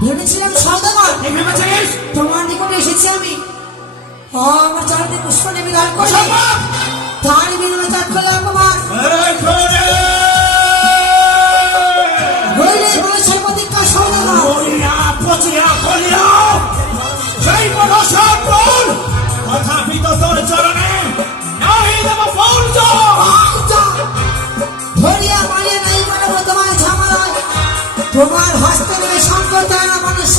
ভেবেছিলাম সওদাগর তোমার নিকটে এসেছি আমি। আমার চারদিকে পুষ্প নিবেদন করে তার বিনিময়ে ত্যাগ করলে অপমান হইলে বলেছে প্রতিজ্ঞা সওদাগর তথাপিত তোর চরণে নাই দেব ফৌজ ধরিয়া মারিয়া নাই মানব তোমার ঝামেলায় তোমার হস্তে নেই সংকটায়না মনুষ্য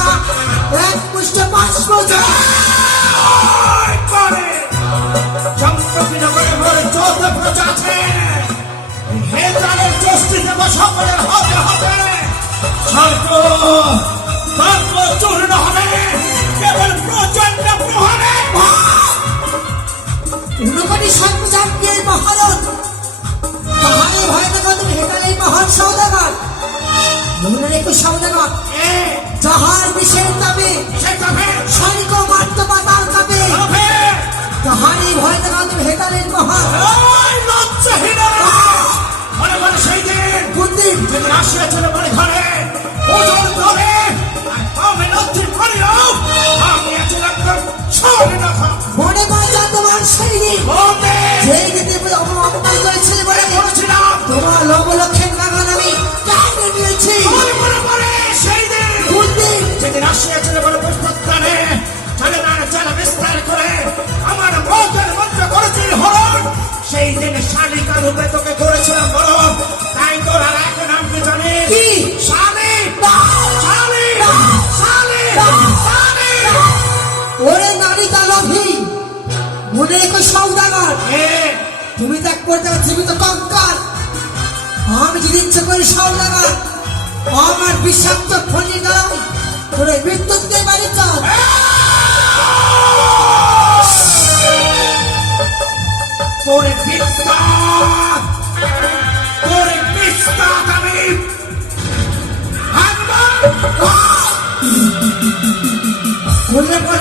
এক পুষ্ট পাঁচব করে সম্পত্তি নগরে ভরে চৌদ্দ প্রজা আছে হে তাদের চষ্টি দেব সকলের হবে হবে স্বর্গ তর্ক চূর্ণ হবে কেবল প্রচন্ড প্রহরে ঊনকোটি সর্বজাতীয় মহারথ তাহারে ভয় দেখা তুমি হেতাল এই মহান সওদাগর মনে রেখো সওদাগর যাহার বিশেষ নামে স্বর্গ মাত্র পাতাল কাপে তাহারে ভয় দেখা তুমি হেতালের মহান মনে মনে সেই দিন বুদ্ধি যেদিন আসিয়াছিল মনে ঘরে ওজন ধরে আমি লজ্জিত করিল আমি আছিলাম মনে করে যা তোমার সেই দিন যেই দিনে অপমান করেছিলে বলে বলেছিলাম তোমার লবলক্ষের নাগান আমি কাকে নিয়েছি সেই দিন বুদ্ধি যেদিন আসিয়াছিল বলে পুষ্পস্থানে চলে না চলে বিস্তার করে আমার মৌজের মন্ত্র করেছিল হরণ সেই দিন শালিকা রূপে তোকে করেছিলাম বরং তাই তোর আর এক নাম কি জানিস কি শালিক ওরে নারীতা লোভী মনে রেখো সওদাগর তুমি ত্যাগ করতে হবে জীবিত কঙ্কাল আমি যদি ইচ্ছে করি সওদাগর আমার বিষাক্ত ফলি নয় তোরে বিদ্যুৎ দিয়ে বাড়ি চল তোরে বিস্তার আমি করলে পরে